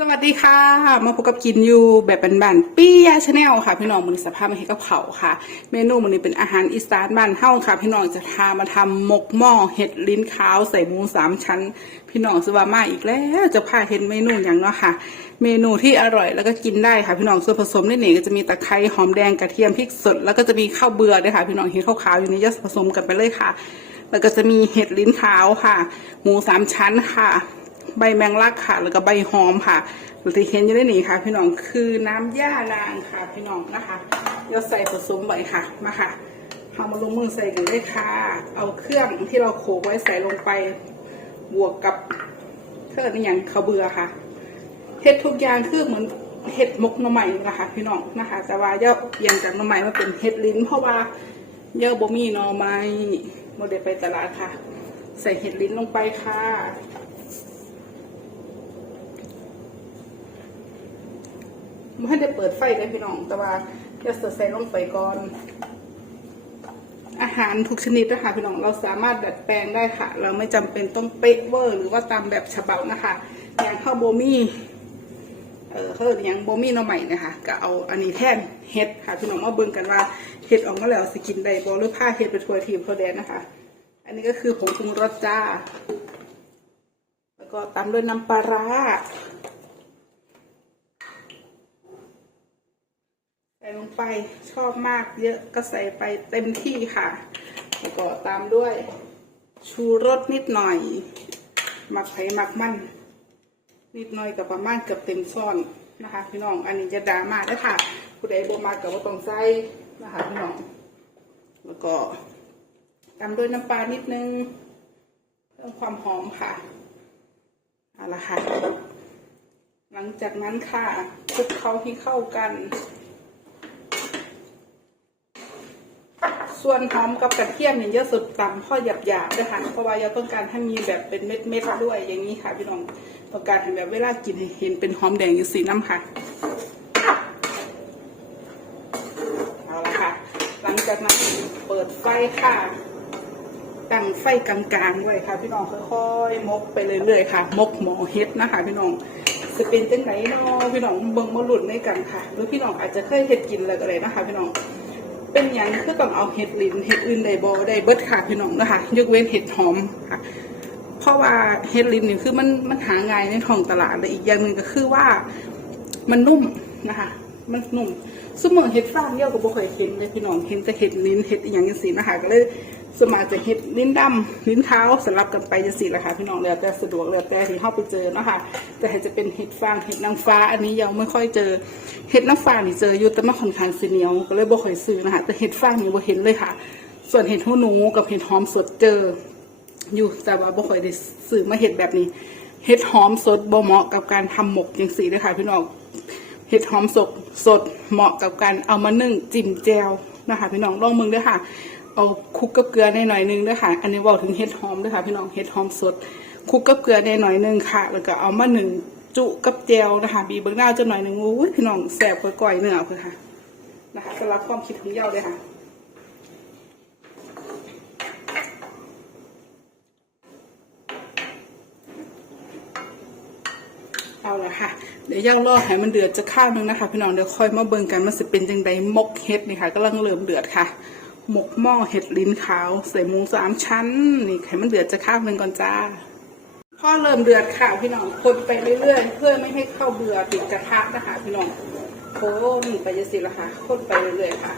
สวัสดีค่ะ มาพบกับกินอยู่แบบบ้านๆปี้ยชาแนลค่ะ พี่น้องมือสภาพมาเห็ดกับเผาค่ะ เมนูมือนี้เป็นอาหารอีสานบ้านเฮาค่ะ พี่น้องจะพามาทำหมกหม้อเห็ดลิ้นขาวใส่หมูสามชั้น พี่น้องสวามาอีกแล้วจะพาเห็นเมนูอย่างเนาะค่ะ เมนูที่อร่อยแล้วก็กินได้ค่ะ พี่น้องส่วนผสมในนี่ก็จะมีตะไคร้หอมแดงกระเทียมพริกสดแล้วก็จะมีข้าวเบื่อด้วยค่ะ พี่น้องเห็ดขาวๆอยู่นี้จะผสมกันไปเลยค่ะ แล้วก็จะมีเห็ดลิ้นขาวค่ะ หมูสามชั้นค่ะ ใบแมงลักค่ะ แล้วก็ใบหอมค่ะเราจะเห็นอยู่ในนี้ค่ะ พี่น้องคือน้ำย่านางค่ะ พี่น้องนะคะเดี๋ยวใส่ผสมไว้ค่ะมาค่ะเอามาลงมือใส่กันเลยค่ะ เอาเครื่องที่เราโขลกไว้ใส่ลงไปบวกกับเครื่องนี่อย่างขาเบื่อค่ะเห็ดทุกอย่างคือเหมือนเห็ดมกหน่อไม้นี่แหละคะพี่น้องนะคะ แต่ว่าเยอะเปลี่ยนจากหน่อไม้มาเป็นเห็ดลิ้น เพราะว่าเยอะบ่มีหน่อไม้โมเดลไปตลาดค่ะ ใส่เห็ดลิ้นลงไปค่ะ ไม่ได้เปิดไฟเลยพี่น้อง แต่ว่าจะใส่ลงไปก่อน อาหารทุกชนิดนะคะพี่น้องเราสามารถดัดแปลงได้ค่ะ เราไม่จำเป็นต้องเป๊ะเวอร์ หรือว่าตามแบบฉบับนะคะ อย่างข้าวโบมี่เออเขาเรียกอย่างโบมี่น้อใหม่นะคะก็เอาอันนี้แทนเห็ดค่ะพี่น้องมาเบิ่งกันว่าเห็ดออกมาแล้วสกินได้บหรือผ้าเห็ดไปทัวทีมเขาแดนนะคะ อันนี้ก็คือผงปรุงรสจ้า แล้วก็ตามด้วยน้ำปลาร้า ส่ลงไปชอบมากเยอะก็ใส่ไปเต็มที่ค่ะแล้วก็ตามด้วย ชูรสนิดหน่อย หมักไผ่หมักมัน นิดหน่อยกับประมาณเกือบเต็มซ่อนนะคะพี่น้อง อันนี้จะดราม่าได้ค่ะผู้ใดบ่มากับว่าต้องใส่นะคะพี่น้อง แล้วก็ตามด้วยน้ำปลานิดนึงเพิ่มความหอมค่ะเอาละค่ะ หลังจากนั้นค่ะคลุกเคล้าให้เข้ากัน ส่วนหอมกับกระเทียมเนี่ยเยอะสุดต่ำพ่อหยาบๆนะคะเพราะว่าเราต้องการให้มีแบบเป็นเม็ดๆด้วยอย่างนี้ค่ะพี่น้องต้องการให้แบบเวลากินเห็นเป็นหอมแดงอยู่สีน้ำค่ะเอาละค่ะ หลังจากนั้นเปิดไฟค่ะตั้งไฟกลางๆด้วยค่ะ พี่น้องค่อยๆมกไปเรื่อยๆค่ะ มกหมอเฮ็ดนะคะ พี่น้องจะเป็นจังไหนเนาะพี่น้องเบิ่งมาหลุดในกันค่ะ หรือพี่น้องอาจจะเคยเฮ็ดกินอะไรก็ได้นะคะ พี่น้อง เป็นอย่างคือต้องเอาเห็ดลินเห็ดอื่นได้บ่ได้เบิดค่ะพี่น้องนะคะยกเว้นเห็ดหอมค่ะเพราะว่าเห็ดลินนี่คือมันมันหาง่ายในท้องตลาดและอีกอย่างหนึ่งก็คือว่า มันนุ่มนะคะมันนุ่มสมมติเห็ดฟางเยอะก็บ่เคยเห็นเลยพี่น้องเห็นแต่เห็ดลินเห็ดอย่างจังซี่นะคะก็เลย สมาจะเห็ดลิ้นดำลิ้นขาวสลับกันไปจังซี่แหละค่ะพี่น้องแล้วแต่สะดวกแล้วแต่ที่เข้าไปเจอเนาะคะแต่ให้จะเป็นเห็ดฟางเห็ดนางฟ้า อันนี้ยังไม่ค่อยเจอเห็ดนางฟ้านี่เจออยู่แต่มันค่อนข้างสีเหนียวก็เลยบ่ค่อยซื้อนะคะแต่เห็ดฟางนี่บ่เห็นเลยค่ะ ส่วนเห็ดหูหนูกับเห็ดหอมสดเจอ อยู่แต่ว่าบ่ค่อยได้ซื้อมาเห็ดแบบนี้เห็ดหอมสดบ่เหมาะกับการทำหมกอย่างสีเลยค่ะพี่น้องเห็ดหอมสดสดเหมาะกับการเอามานึ่งจิ้มแจวนะคะพี่น้องลองมึงด้วยค่ะ เอาคุกกับเกลือในหน่อยนึงด้วยค่ะ อันนี้บอกถึงเห็ดหอมด้วยค่ะ พี่น้องเห็ดหอมสดคุกกับเกลือในหน่อยนึงค่ะ แล้วก็เอามาหนึ่งจุกับแจวนะคะ บีบเบิ้งหน้าจะหน่อยนึงอุ้ยพี่น้องแสบก่อยๆเนื้อเลยค่ะนะคะสำหรับความคิดของเย้าเลยค่ะเอาละค่ะ เดี๋ยวย่างรอให้มันเดือดจะข้าวนึงนะคะ พี่น้องเดี๋ยวค่อยมาเบิ่งกันมันจะเป็นจังใดมกเห็ดนี่ค่ะกำลังเริ่มเดือดค่ะ หมกหม้อเห็ดลิ้นขาว ใส่หมูสามชั้น นี่ไข่มันเดือดจะข้าวนึงก่อนจ้าพ่อเริ่มเดือดค่ะพี่น้องคนไปเรื่อยๆ เพื่อไม่ให้ข้าวเบื่อติดกระทะนะคะพี่น้องโค้งไปจะสิละค่ะคนไปเรื่อยๆค่ะ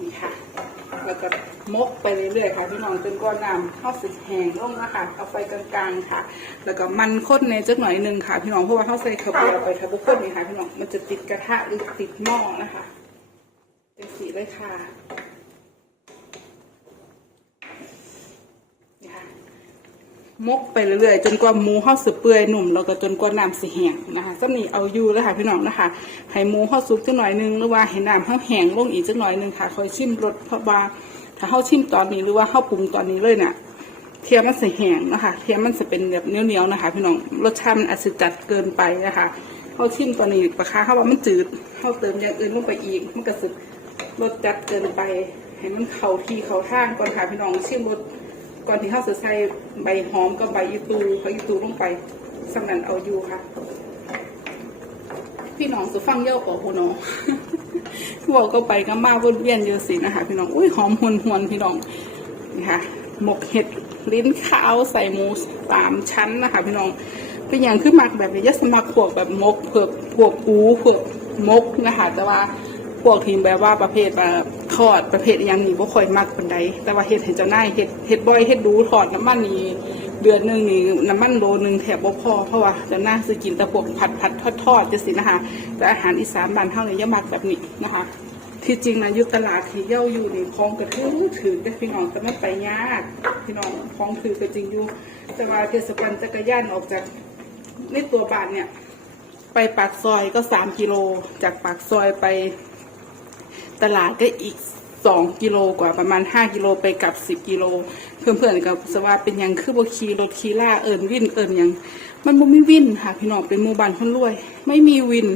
นี่ค่ะ แล้วก็ มกไปเรื่อยๆค่ะพี่น้องจนกว่าน้ำข้าสิแห้งลงนะคะเอาไฟกลางๆค่ะ แล้วก็มันข้นในจักหน่อยนึงค่ะ พี่น้องเพราะว่าข้าใส่ขาวเบียไปค่ะบุกข้นนี่ค่ะพี่น้องมันจะติดกระทะหรือติดหม้อนะคะเป็นสีเลยค่ะนี่ค่ะมกไปเรื่อยๆจนกว่าหมูเข้าสุกเปื่อยหนุ่มแล้วก็จนกว่าน้ำสิแห้งนะคะสำนีเอาอยู่แล้วค่ะพี่น้องนะคะให้หมูเข้าสุกจักหน่อยนึงหรือว่าให้น้ำเข้าแห้งลงอีกจักหน่อยนึงค่ะคอยชิมรสเพราะว่า ถ้าเข้าชิมตอนนี้หรือว่าเข้าปรุงตอนนี้เลยเนี่ยเทียมมันสิแห้งนะคะเทียมมันจะเป็นแบบเหนียวๆนะคะ พี่น้องรสชาติมันอาจจะจัดเกินไปนะคะเข้าชิมตอนนี้ปลาคาเข้าว่ามันจืดเข้าเติมอย่างอื่นลงไปอีก มันก็สึกรสจัดเกินไปให้มันเข่าทีเข่าท่างก่อนค่ะพี่น้องชิมรสก่อนที่เขาจะใส่ใบหอมกับใบยีตูใบยีตูลงไปสำนันเอาอยู่ค่ะ พี่น้องจะฟังเย่ากับพี่น้อง บอกก็ไปก็มาวนเวียนอยู่สินะคะ พี่น้องอุ้ยหอมหวนหวนพี่น้องนี่ค่ะหมกเห็ดลิ้นขาวใส่หมูสามชั้นนะคะ พี่น้องเป็นอย่างขึ้นมักแบบนี้ยศมักพวกแบบมกเผือกพวกปูพวกมกนะคะแต่ว่าพวกทีมแบบว่าประเภทแบบทอดประเภทอหยังนี่บ่ค่อยมักคนใดแต่ว่าเห็ดเห็นเจ้านายเห็ดเห็ดบ่อยเห็ดดูทอดน้ำมันนี่ เดือนหนึ่งนี่น้ำมันโลนึงแถบบ่พอเพราะว่าจ้านาซื้อกินแต่พวกผัดผัดทอดทอดจะสินะคะ แต่อาหารอีสานบ้านเฮาเนี่ยอยมักแบบนี้นะคะ ที่จริงนะอยุตลาดที่เย้าอยู่นี่คลองกระถือถือได้พี่น้องแต่มันไปยากพี่น้องคลองถือก็จริงอยู่ แต่ว่าเทศบาลจักรยานออกจากในตัวบ้านเนี่ยไปปากซอยก็สามกิโลจากปากซอยไปตลาดก็อีก สองกิโลกว่าประมาณห้ากิโลไปกับสิบกิโล เพื่อนๆกับสว่าเป็นยังคือบ่ขี่รถขี่ล่าเอิญวินเอิญยัง มันบ่มีวินค่ะพี่น้องเป็นหมู่บ้านคนรวย ไม่มีวิน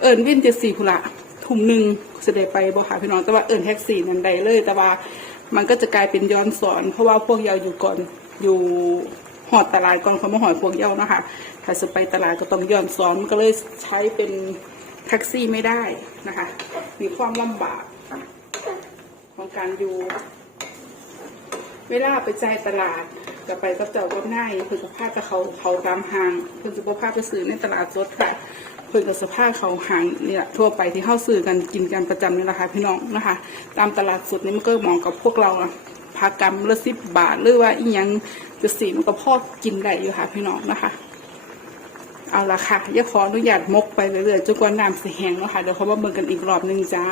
เอิญวินจะสี่พุละทุ่มหนึ่งจะได้ไปบ่ค่ะพี่น้องแต่ว่าเอิญแท็กซี่นั่นใดเลย แต่ว่ามันก็จะกลายเป็นย้อนสอน เพราะว่าพวกเราอยู่ก่อนอยู่หอดตลาดก่อนเขามาหอดพวกเย้านะคะถ้าจะไปตลาดก็ต้องย้อนสอนก็เลยใช้เป็นแท็กซี่ไม่ได้นะคะ มีความลำบาก ของการอยู่ เวลาไปใจายตลาดจะไปก็เจ้าก็ง่ายเพื่อสภาพกับเขาเขาตามห้างเพื่อสุภาพไปซื้อในตลาดสดค่ะเพื่อกับสภาพเขาหางเนี่ยทั่วไปที่เข้าซื้อกันกินกันประจำนี่แหละค่ะพี่น้องนะคะ ตามตลาดสดนี่มันก็เหมองกับพวกเราอะพากรรมละสิบบาทหรือว่าอีหยังจะสีมันก็พอกินได้อยู่ค่ะพี่น้องนะคะเอาละค่ะอย่าขออนุญาตมกไปเรื่อยๆจนกว่าน้ำสิแห้งแล้วค่ะ เดี๋ยวเขามาเบิ่งกันอีกรอบหนึงจ้า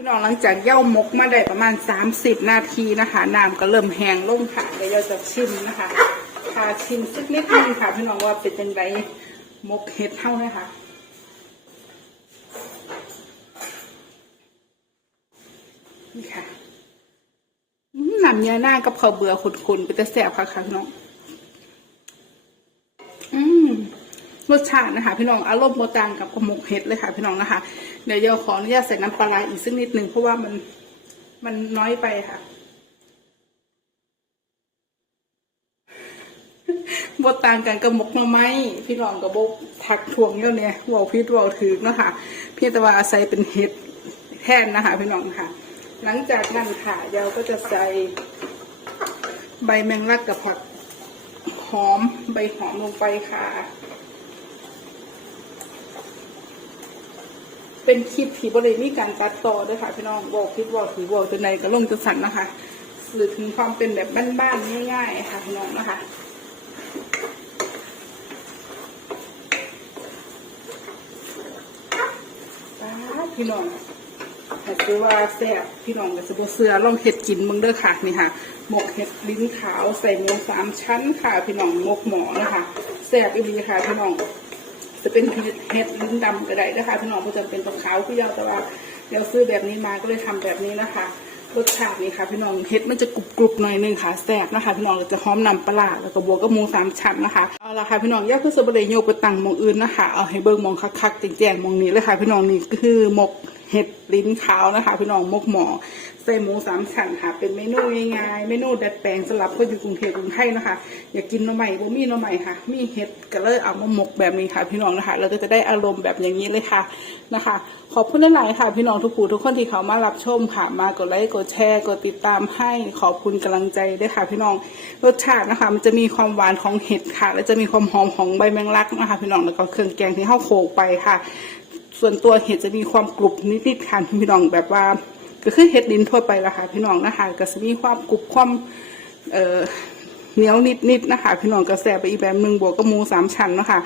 พี่น้องหลังจากเย่ามกมาได้ประมาณ 30 นาทีนะคะน้ำก็เริ่มแห้งลงค่ะเดี๋ยวเราจะชิมนะคะพาชิมสักนิดนึงค่ะพี่น้องว่าเป็นยังไงมกเห็ดเท่านะคะนี่ค่ะอืมน้ำยาหน้ากับข้าเบื่อขุนๆไปแต่แสบค่ะค่ะน้อง รสชาตินะคะ พี่น้องอารมณ์โมต่างกับกระหมกเห็ดเลยค่ะ พี่น้องนะคะ เดี๋ยวเยวขออนุญาตใส่น้ำปลาอีกสักนิดหนึ่งเพราะว่ามันมันน้อยไปค่ะบทต่างกันกับหมกหน่อไม้พี่น้องกับบกถักทวงเนี้ยเนี่ยเวาพิษเวาถือเนาะคะเพียงแต่ว่าอาศัยเป็นเห็ดแทนนะคะพี่น้องค่ะ หลังจากนั้นค่ะเราก็จะใส่ใบแมงลักกับผักหอมใบหอมลงไปค่ะ เป็นคลิปที่บริมีการตัดต่อด้วยค่ะพี่น้องบอกคลิปบอกถือบอกจะไหนก็ลงจะสั่นนะคะสื่อถึงความเป็นแบบบ้านๆง่ายๆค่ะพี่น้องนะคะพี่น้องแต่คือว่าแซ่บพี่น้องกับสบเสือลองเห็ดกินมึงเด้อค่ะนี่ค่ะหมกเห็ดลิ้นขาวใส่หมูสามชั้นค่ะ พี่น้องหมกหมอนะคะแซ่บอีดีค่ะพี่น้อง จะเป็นเห็ดลิ้นดำก็ได้นะคะพี่น้องก็จะเป็นตัวขาวพี่ยาวแต่ว่าเราซื้อแบบนี้มาก็เลยทำแบบนี้นะคะรสชาตินี่ค่ะพี่น้องเห็ดมันจะกรุบกรุบๆหน่อยนึงค่ะแซ่บนะคะพี่น้องเราจะหอมนำปลาแล้วก็บวกกับหมูสามชั้นนะคะเอาละค่ะพี่น้องแย่าเพิ่งสบเลยโยกไปตังมองอื่นนะคะเอาให้เบิ่งมองคักๆแจ๋งๆมองนี้เลยค่ะพี่น้องนี่คือหมก เห็ดลิ้นขาวนะคะ พี่น้องมกหมอใส่หมูสามชั้นค่ะ เป็นเมนูง่ายๆเมนูดัดแปลงสำหรับคนอยู่กรุงเทพกรุงไทยนะคะ อยากกินน่อใหม่บ่มีน่อใหม่ค่ะ มีเห็ดก็เลยเอามาหมกแบบนี้ค่ะ พี่น้องนะคะ เราก็จะได้อารมณ์แบบอย่างนี้เลยค่ะนะคะ ขอบคุณหลายๆค่ะ พี่น้องทุกผู้ทุกคนที่เขามารับชมค่ะ มากดไลค์กดแชร์กดติดตามให้ขอบคุณกำลังใจด้วยค่ะ พี่น้องรสชาตินะคะ มันจะมีความหวานของเห็ดค่ะ และจะมีความหอมของใบแมงลักนะคะ พี่น้องแล้วก็เครื่องแกงที่เข้าโขกไปค่ะ ส่วนตัวเห็ดจะมีความกรุบนิดๆค่ะพี่น้องแบบว่าก็คือเห็ดดินทั่วไปละค่ะพี่น้องนะคะก็จะมีความกรุบความเอ่อเหนียวนิดๆนะคะพี่น้องก็แซ่บไปอีกแบบหนึ่งบวกกับหมูสามชั้นนะคะ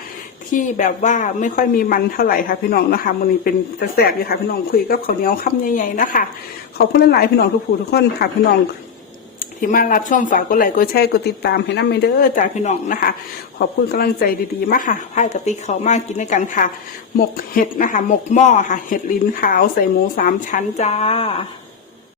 ที่แบบว่าไม่ค่อยมีมันเท่าไหร่ค่ะพี่น้องนะคะมันนี้เป็นกระแสบอยู่ค่ะพี่น้องคุยกับข้าวเหนียวคำใหญ่ๆนะคะขอบคุณหลายๆพี่น้องทุกผู้ทุกคนค่ะพี่น้อง ที่มารับชมฝากกดไลค์กดแชร์กดติดตามให้น้ำเมเดอร์จากพี่น้องนะคะ ขอบคุณกำลังใจดีๆมากค่ะพายกับติกเขามากกินด้วยกันค่ะ หมกเห็ดนะคะ หมกหม้อค่ะ เห็ดลิ้นขาวใส่หมูสามชั้นจ้า